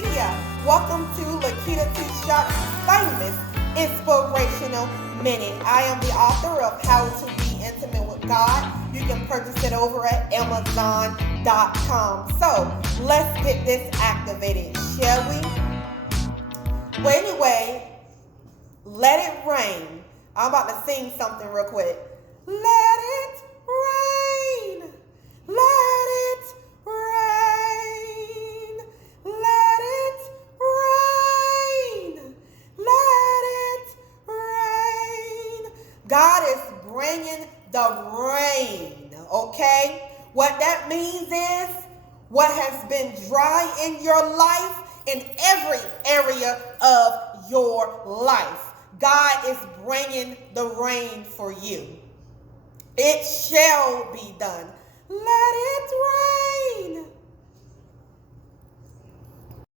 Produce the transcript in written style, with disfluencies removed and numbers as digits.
media. Welcome to Lakita Sharpe's famous inspirational minute. I am the author of How to Be Intimate with God. You can purchase it over at Amazon.com. So let's get this activated, shall we? Well, anyway, let it rain. I'm about to sing something real quick. Let it rain. Let it rain. Let it rain. Let it rain. God is bringing the rain, okay? What that means is what has been dry in your life, in every area of your life, God is bringing the rain for you. It shall be done. Let it rain.